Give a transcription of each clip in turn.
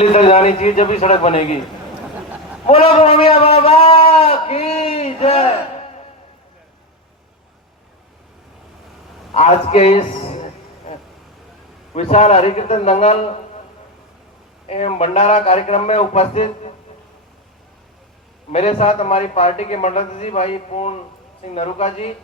दिल्ली तक जानी चाहिए, जब भी सड़क बनेगी। बोलो भूमिया बाबा की जय। आज के इस विशाल हरिकीर्तन दंगल एवं भंडारा कार्यक्रम में उपस्थित मेरे साथ हमारी पार्टी के मंडल जी भाई पूर्ण सिंह नरूका जी,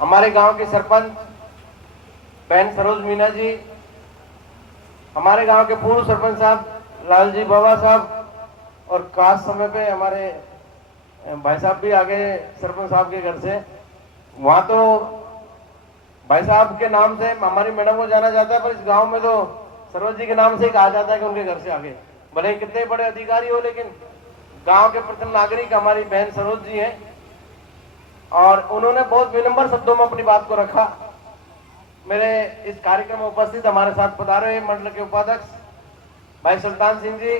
हमारे गांव के सरपंच बहन सरोज मीना जी, हमारे गांव के पूर्व सरपंच साहब लालजी बाबा साहब, और खास समय पे हमारे भाई साहब भी आ गए सरपंच साहब के घर से। वहां तो भाई साहब के नाम से हमारी मैडम को जाना जाता है, पर इस गांव में तो सरोज जी के नाम से ही कहा जाता है कि उनके घर से आगे, भले ही कितने बड़े अधिकारी हो, लेकिन गांव के प्रथम नागरिक हमारी बहन सरोज जी हैं। और उन्होंने बहुत विनम्र शब्दों में अपनी बात को रखा। मेरे इस कार्यक्रम में उपस्थित हमारे साथ पधारे मंडल के उपाध्यक्ष भाई सुल्तान सिंह जी,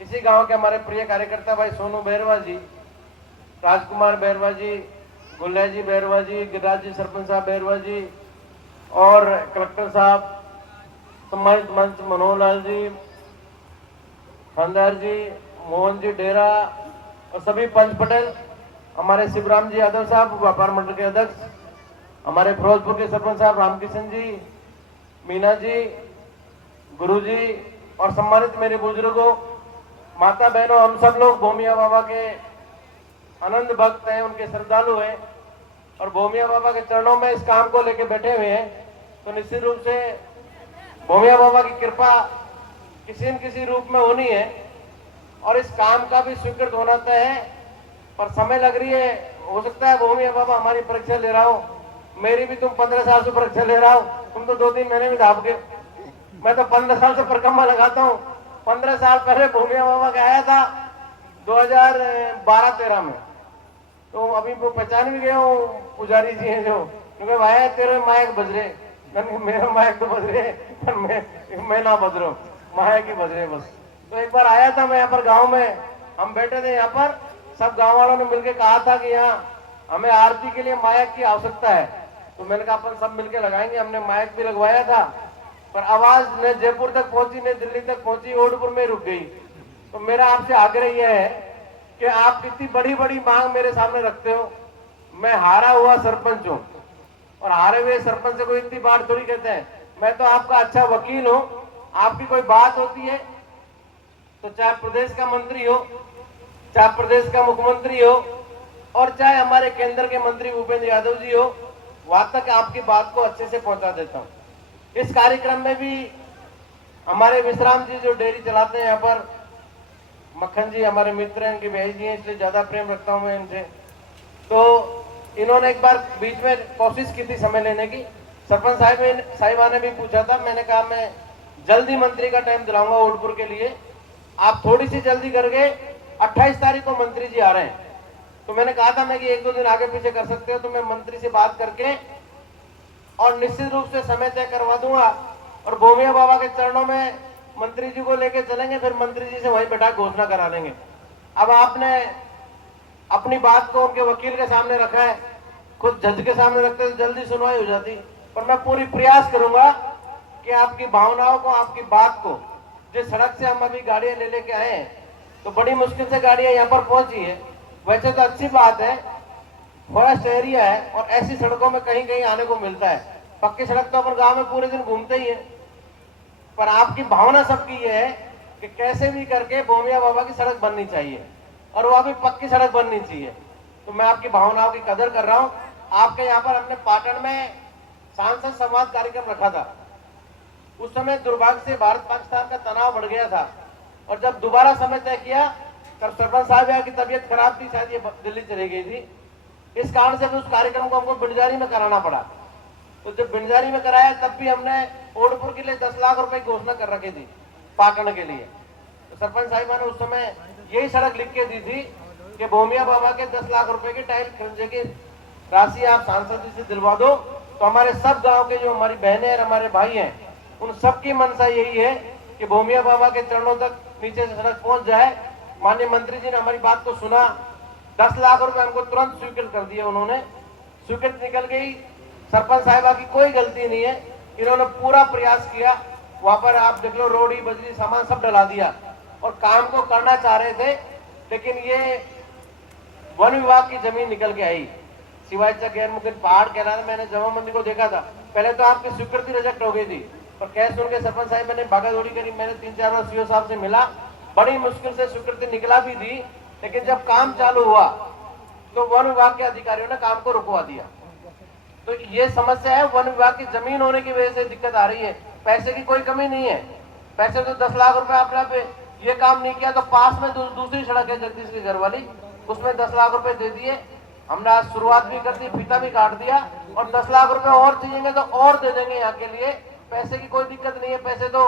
इसी गांव के हमारे प्रिय कार्यकर्ता भाई सोनू बैरवा जी, राजकुमार बैरवा जी, गुल्ला जी बैरवा जी, गिरिराज जी सरपंच साहब बैरवा जी, और कलेक्टर साहब, सम्मानित मंच मनोहर लाल जी, खंडार जी, मोहन जी डेरा, और सभी पंच पटेल, हमारे शिवराम जी यादव साहब व्यापार मंडल के अध्यक्ष, हमारे फिरोजपुर के सरपंच साहब रामकिशन जी, मीना जी, गुरु जी, और सम्मानित मेरे बुजुर्गों, माता बहनों, हम सब लोग भूमिया बाबा के आनंद भक्त हैं, उनके श्रद्धालु हैं, और भूमिया बाबा के चरणों में इस काम को लेके बैठे हुए हैं। तो निश्चित रूप से भूमिया बाबा की कृपा किसी न किसी रूप में होनी है, और इस काम का भी स्वीकृत होना तय है, पर समय लग रही है। हो सकता है भूमिया बाबा हमारी परीक्षा ले रहा हो, मेरी भी तुम 15 साल से परीक्षा ले रहा हो, तुम तो 2-3 महीने में धाप गए, मैं तो 15 साल से परिक्रमा लगाता हूँ। 15 साल पहले भूमिया बाबा का आया था 2012-13 में, तो अभी वो पहचान भी गए हो पुजारी जी हैं जो, क्योंकि भाई तेरे मायक बज रहे, मेरा मायक तो बज रहे, पर मैं ना बज रहा हूँ, मायक ही बज रहे बस। तो एक बार आया था मैं यहाँ पर गांव में, हम बैठे थे यहाँ पर, सब गांव वालों ने मिलकर कहा था कि यहाँ हमें आरती के लिए मायक की आवश्यकता है, तो मैंने कहा अपन सब मिलकर लगाएंगे। हमने मायक भी लगवाया था, पर आवाज न जयपुर तक पहुंची न दिल्ली तक पहुंची, ओडपुर में रुक गई। तो मेरा आपसे आग्रह यह है कि आप इतनी बड़ी बड़ी मांग मेरे सामने रखते हो, मैं हारा हुआ सरपंच हूँ, और हारे हुए सरपंच से कोई इतनी बात थोड़ी कहते हैं। मैं तो आपका अच्छा वकील हूँ, आपकी कोई बात होती है तो चाहे प्रदेश का मंत्री हो, चाहे प्रदेश का मुख्यमंत्री हो, और चाहे हमारे केंद्र के मंत्री भूपेंद्र यादव जी हो, वहां तक आपकी बात को अच्छे से पहुंचा देता हूँ। इस कार्यक्रम में भी हमारे विश्राम जी जो डेयरी चलाते हैं यहाँ पर, मक्खन जी हमारे मित्र हैं, इनके भाई जी हैं, इसलिए ज्यादा प्रेम रखता हूँ मैं इनसे। तो इन्होंने एक बार बीच में कोशिश की थी समय लेने की, सरपंच साहिबा ने भी पूछा था, मैंने कहा मैं जल्दी मंत्री का टाइम दिलाऊंगा ओडपुर के लिए, आप थोड़ी सी जल्दी करके 28 तारीख को मंत्री जी आ रहे हैं। तो मैंने कहा था मैं कि 1-2 दिन आगे पीछे कर सकते हो, तो मैं मंत्री से बात करके और निश्चित रूप से समय तय करवा दूंगा, और भूमिया बाबा के चरणों में मंत्री जी को लेके चलेंगे, फिर मंत्री जी से वहीं बैठा घोषणा करा देंगे। अब आपने अपनी बात को उनके वकील के सामने रखा है, खुद जज के सामने रखते तो जल्दी सुनवाई हो जाती, पर मैं पूरी प्रयास करूंगा कि आपकी भावनाओं को, आपकी बात को, जिस सड़क से हम अभी गाड़ियां ले लेके आए हैं, तो बड़ी मुश्किल से गाड़ियां यहाँ पर पहुंची है। वैसे तो अच्छी बात है, फॉरेस्ट एरिया है, और ऐसी सड़कों में कहीं कहीं आने को मिलता है। पक्की सड़क तो अपन गांव में पूरे दिन घूमते ही है, पर आपकी भावना सबकी ये है कि कैसे भी करके भूमिया बाबा की सड़क बननी चाहिए, और वो अभी पक्की सड़क बननी चाहिए। तो मैं आपकी भावनाओं की कदर कर रहा हूँ। आपके यहाँ पर हमने पाटन में सांसद संवाद कार्यक्रम रखा था, उस समय दुर्भाग्य से भारत पाकिस्तान का तनाव बढ़ गया था, और जब दोबारा समय तय किया तब सरपंच साहब की तबीयत खराब थी, शायद ये दिल्ली चली गई थी, इस कारण से उस कार्यक्रम को हमको बिंजारी में कराना पड़ा। तो जब बिंजारी में कराया तब भी हमने ओडपुर के लिए 10 लाख रुपए की घोषणा कर रखी थी पाटन के लिए। तो सरपंच साहिबा ने उस समय यही सड़क लिख के दी थी कि भूमिया बाबा के 10 लाख रुपए की टाइल खरीदने की राशि आप सांसद जी से दिलवा दो। तो हमारे सब गाँव के जो हमारी बहनें और हमारे भाई हैं, उन सबकी मनसा यही है कि भूमिया बाबा के चरणों तक नीचे से सड़क पहुंच जाए। माननीय मंत्री जी ने हमारी बात को सुना, 10 लाख रुपए हमको तुरंत स्वीकृत कर दिया, उन्होंने स्वीकृत निकल गई। सरपंच साहिबा की कोई गलती नहीं है, इन्होंने पूरा प्रयास किया वहां पर आप देख लो, रोड़ी बजरी सामान सब डला दिया और काम को करना चाह रहे थे, लेकिन ये वन विभाग की जमीन निकल के आई। शिवाजी गैर मुकित पहाड़ कह रहा था, मैंने जमा मंदिर को देखा था, पहले तो आपकी स्वीकृति रिजेक्ट हो गई थी, पर कैसे सुन के सरपंच साहब मैंने भागादौड़ी करी, मैंने 3-4 बार सीओ साहब से मिला, बड़ी मुश्किल से स्वीकृति निकला भी थी, लेकिन जब काम चालू हुआ तो वन विभाग के अधिकारियों ने काम को रुकवा दिया। तो ये समस्या है, वन विभाग की जमीन होने की वजह से दिक्कत आ रही है। पैसे की कोई कमी नहीं है, पैसे तो 10 लाख रुपए आपने ये काम नहीं किया तो पास में दूसरी सड़क है जगदीश के घर वाली, उसमें 10 लाख रुपए दे दिए, हमने आज शुरुआत भी कर दी, फीता भी काट दिया, और 10 लाख रुपए और चाहिए तो और दे देंगे यहाँ के लिए। पैसे की कोई दिक्कत नहीं है, पैसे तो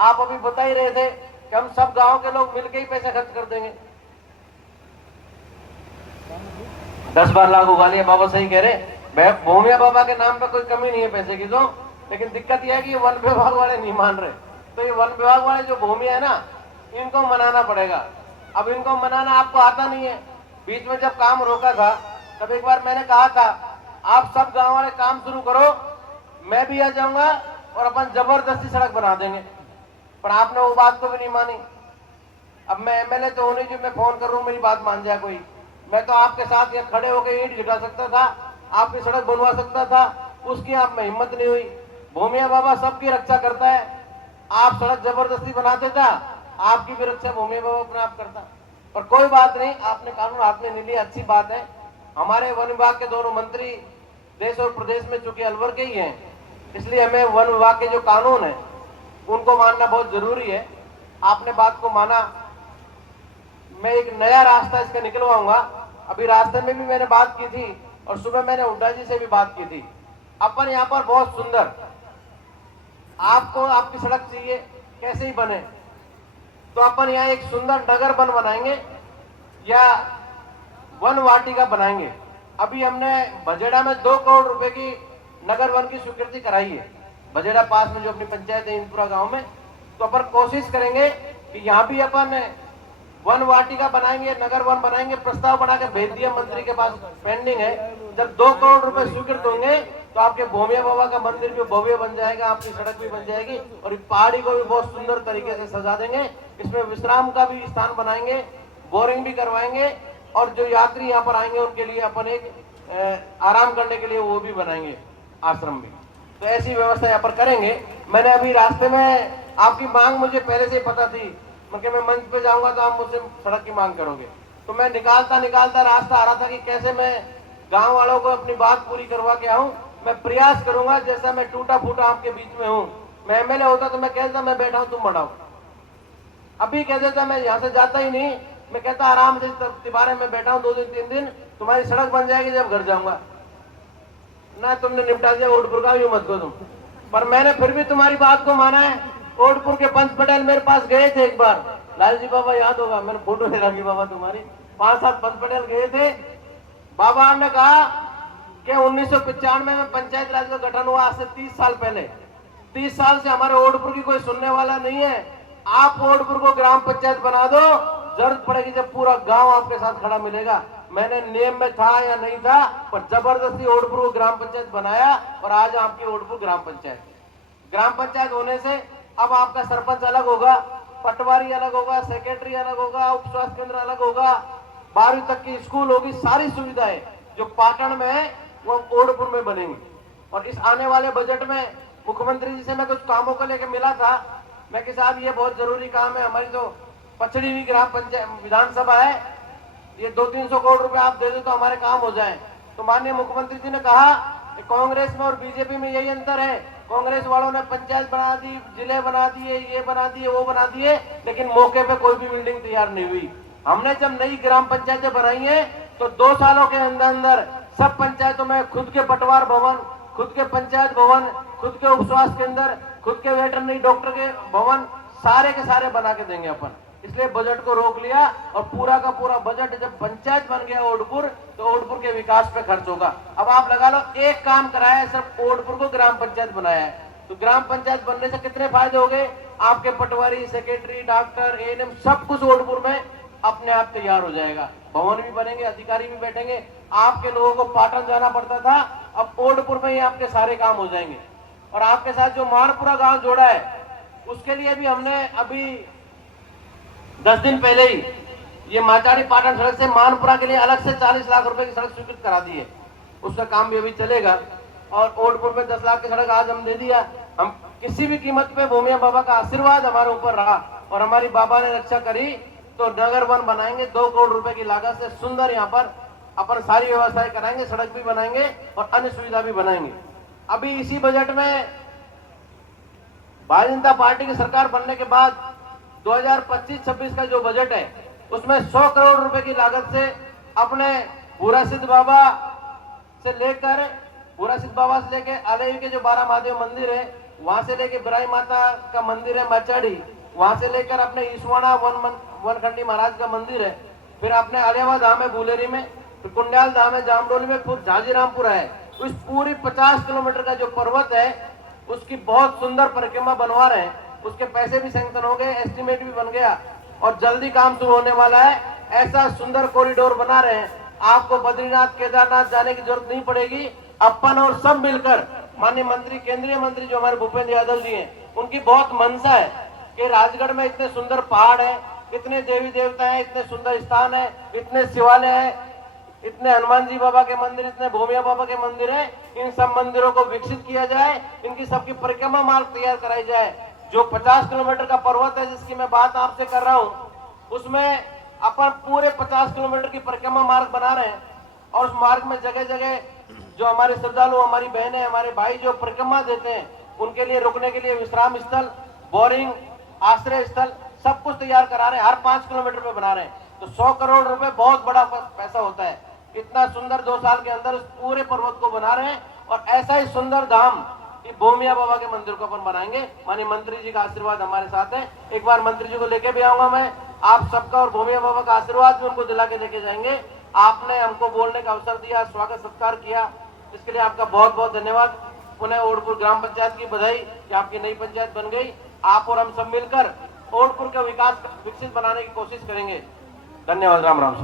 आप अभी बता ही रहे थे कि हम सब गांव के लोग मिलकर ही पैसे खर्च कर देंगे। 10-12 लाख उगा लिया, बाबा सही कह रहे, भूमिया बाबा के नाम पे कोई कमी नहीं है पैसे की तो, लेकिन दिक्कत यह है कि वन विभाग वाले नहीं मान रहे। तो ये वन विभाग वाले जो भूमिया है ना, इनको मनाना पड़ेगा। अब इनको मनाना आपको आता नहीं है। बीच में जब काम रोका था तब एक बार मैंने कहा था आप सब गांव वाले काम शुरू करो, मैं भी आ जाऊंगा और अपन जबरदस्ती सड़क बना देंगे, पर आपने वो बात को भी नहीं मानी। अब मैं एमएलए तो होने जो मैं फोन कर रहा हूँ, मेरी बात मान जाए कोई, मैं तो आपके साथ यहाँ खड़े होकर ईंट गिरा सकता था, आपकी सड़क बनवा सकता था, उसकी आप में हिम्मत नहीं हुई। भूमिया बाबा सबकी रक्षा करता है, आप सड़क जबरदस्ती बना देता, आपकी भी रक्षा भूमिया बाबा अपने आप करता। पर कोई बात नहीं, आपने कानून हाथ में ले लिया, अच्छी बात है। हमारे वन विभाग के दोनों मंत्री देश और प्रदेश में चूंकि अलवर के ही हैं, इसलिए हमें वन विभाग के जो कानून है उनको मानना बहुत जरूरी है। आपने बात को माना, मैं एक नया रास्ता इसका निकलवाऊंगा। अभी रास्ते में भी मैंने बात की थी और सुबह मैंने हुड्डा जी से भी बात की थी। अपन यहाँ पर बहुत सुंदर, आपको आपकी सड़क चाहिए कैसे ही बने, तो अपन यहाँ एक सुंदर नगर वन बनाएंगे या वन वाटिका बनाएंगे। अभी हमने बजेड़ा में 2 करोड़ रुपए की नगर वन की स्वीकृति कराई है, बजेड़ा पास में जो अपनी पंचायत है इंदपुरा गांव में। तो अपन कोशिश करेंगे कि यहाँ भी अपन वन वाटिका बनाएंगे, नगर वन बनाएंगे। प्रस्ताव बना के भेज दिया मंत्री के पास, पेंडिंग है। जब 2 करोड़ रुपए स्वीकृत होंगे तो आपके भूमिया बाबा का मंदिर भी भव्य बन जाएगा, आपकी सड़क भी बन जाएगी और इस पहाड़ी को भी बहुत सुंदर तरीके से सजा देंगे। इसमें विश्राम का भी स्थान बनाएंगे, बोरिंग भी करवाएंगे और जो यात्री यहाँ पर आएंगे उनके लिए अपन एक आराम करने के लिए वो भी बनाएंगे, आश्रम भी। तो ऐसी व्यवस्था यहाँ पर करेंगे। मैंने अभी रास्ते में, आपकी मांग मुझे पहले से ही पता थी, मैं मंच पे जाऊंगा तो आप मुझसे सड़क की मांग करोगे, तो मैं निकालता रास्ता आ रहा था कि कैसे मैं गांव वालों को अपनी बात पूरी करवा के आऊं। मैं प्रयास करूंगा, जैसा मैं टूटा फूटा आपके बीच में हूं, मैं एमएलए होता तो मैं कहता मैं बैठा हूं तुम बढ़ाओ, अभी कह देता मैं यहाँ से जाता ही नहीं, मैं कहता आराम से तिबारे में बैठा हूँ 2 दिन 3 दिन, तुम्हारी सड़क बन जाएगी जब घर जाऊंगा ना, तुमने निपटा दिया ओडपुर का भी मत को तुम। पर मैंने फिर भी तुम्हारी बात को माना है। ओडपुर के पंच पटेल मेरे पास गए थे एक बार, लालजी बाबा याद होगा, मैंने फोटो ले रखी बाबा तुम्हारी, 5-7 पंच पटेल गए थे। बाबा ने कहा कि 1995 में पंचायत राज का गठन हुआ, आज से 30 साल पहले। 30 साल से हमारे ओडपुर की कोई सुनने वाला नहीं है। आप ओडपुर को ग्राम पंचायत बना दो, जरूरत पड़ेगी जब पूरा गांव आपके साथ खड़ा मिलेगा। मैंने नियम में था या नहीं था, पर जबरदस्ती ओडपुर को ग्राम पंचायत बनाया और आज आपकी ओडपुर ग्राम पंचायत होने से अब आपका सरपंच अलग होगा, पटवारी अलग होगा, सेक्रेटरी अलग होगा, उप स्वास्थ्य केंद्र अलग होगा, 12वीं तक की स्कूल होगी, सारी सुविधाएं जो पाटन में है वो ओडपुर में बनेंगी। और इस आने वाले बजट में मुख्यमंत्री जी से मैं कुछ कामों को लेकर मिला था, मैं कि साहब ये बहुत जरूरी काम है, हमारी तो पछड़ी हुई ग्राम पंचायत विधानसभा है, ये 200-300 करोड़ रुपए आप दे दो तो हमारे काम हो जाए। तो माननीय मुख्यमंत्री जी ने कहा कि कांग्रेस में और बीजेपी में यही अंतर है, कांग्रेस वालों ने पंचायत बना दी, जिले बना दिए, ये बना दिए, वो बना दिए, लेकिन मौके पे कोई भी बिल्डिंग तैयार नहीं हुई। हमने जब नई ग्राम पंचायतें बनाई है तो 2 सालों के अंदर अंदर सब पंचायतों में खुद के पटवार भवन, खुद के पंचायत भवन, खुद के उप स्वास्थ्य केंद्र, खुद के वेटरनरी डॉक्टर के भवन, सारे के सारे बना के देंगे अपन। इसलिए बजट को रोक लिया और पूरा का पूरा बजट जब पंचायत बन गया ओडपुर, तो ओडपुर के विकास पे खर्च होगा। अब आप लगा लो एक काम कराया है, सिर्फ ओडपुर को ग्राम पंचायत बनाया है, तो ग्राम पंचायत बनने से कितने फायदे हो गए, आपके पटवारी, सेक्रेटरी, डॉक्टर, एएनएम सब कुछ ओडपुर में अपने आप तैयार हो जाएगा। भवन भी बनेंगे, अधिकारी भी बैठेंगे। आपके लोगों को पाटन जाना पड़ता था, अब ओडपुर में ही आपके सारे काम हो जाएंगे। और आपके साथ जो मारपुरा गांव जोड़ा है, उसके लिए भी हमने अभी 10 दिन पहले ही ये माचाड़ी पाटन सड़क से मानपुरा के लिए अलग से 40 लाख रुपए की सड़क स्वीकृत करा दी है। उसका काम भी अभी चलेगा। और ओल्डपुर में 10 लाख की सड़क आज हम दे दिया। हम किसी भी कीमत पे भूमिया बाबा का आशीर्वाद हमारे ऊपर रहा और हमारी बाबा ने रक्षा करी तो नगर वन बनाएंगे। 2 करोड़ रुपए की लागत से सुंदर यहाँ पर अपन सारी व्यवस्थाएं कराएंगे, सड़क भी बनाएंगे और अन्य सुविधा भी बनाएंगे। अभी इसी बजट में भारतीय जनता पार्टी की सरकार बनने के बाद 2025-26 का जो बजट है उसमें 100 करोड़ रुपए की लागत से अपने भूरा सिद्ध बाबा से लेकर आलेवी के जो 12 महादेव मंदिर है वहां से लेकर बिराई माता का मंदिर है माचाड़ी, वहां से लेकर अपने ईसवाड़ा वनखंडी महाराज का मंदिर है, फिर अपने आलियावा धाम है बुलेरी में, फिर कुंडयाल धाम है जामडोली में, फिर झाजीरामपुर है। उस पूरी 50 किलोमीटर का जो पर्वत है उसकी बहुत सुंदर परिक्रमा बनवा रहे हैं। उसके पैसे भी सैंक्शन हो गए, एस्टिमेट भी बन गया और जल्दी काम शुरू होने वाला है। ऐसा सुंदर कॉरिडोर बना रहे हैं, आपको बद्रीनाथ केदारनाथ जाने की जरूरत नहीं पड़ेगी। अपन और सब मिलकर माननीय मंत्री, केंद्रीय मंत्री जो हमारे भूपेंद्र यादव जी हैं, उनकी बहुत मंशा है कि राजगढ़ में इतने सुंदर पहाड़ है, इतने देवी देवता है, इतने सुंदर स्थान है, इतने शिवालय है, इतने हनुमान जी बाबा के मंदिर, इतने भूमिया बाबा के मंदिर है। इन सब मंदिरों को विकसित किया जाए, इनकी सबकी परिक्रमा मार्ग तैयार कराई जाए। जो 50 किलोमीटर का पर्वत है जिसकी मैं बात आपसे कर रहा हूँ, उसमें अपन पूरे 50 किलोमीटर की परिक्रमा मार्ग बना रहे हैं और उस मार्ग में जगह जगह जो हमारे श्रद्धालु, हमारी बहनें, हमारे भाई जो परिक्रमा देते हैं उनके लिए रुकने के लिए विश्राम स्थल, बोरिंग, आश्रय स्थल सब कुछ तैयार करा रहे हैं, हर 5 किलोमीटर पे बना रहे हैं। तो 100 करोड़ रुपए बहुत बड़ा पैसा होता है। इतना सुंदर 2 साल के अंदर उस पूरे पर्वत को बना रहे हैं और ऐसा ही सुंदर धाम भूमिया बाबा के मंदिर को अपन बनाएंगे। माननीय मंत्री जी का आशीर्वाद हमारे साथ है। एक बार मंत्री जी को लेके भी आऊंगा मैं, आप सबका और भूमिया बाबा का आशीर्वाद भी उनको दिला के लेके जाएंगे। आपने हमको बोलने का अवसर दिया, स्वागत सत्कार किया, इसके लिए आपका बहुत बहुत धन्यवाद। पुनः ओडपुर ग्राम पंचायत की बधाई कि आपकी नई पंचायत बन गई। आप और हम सब मिलकर ओडपुर का विकास विकसित बनाने की कोशिश करेंगे। धन्यवाद। राम राम।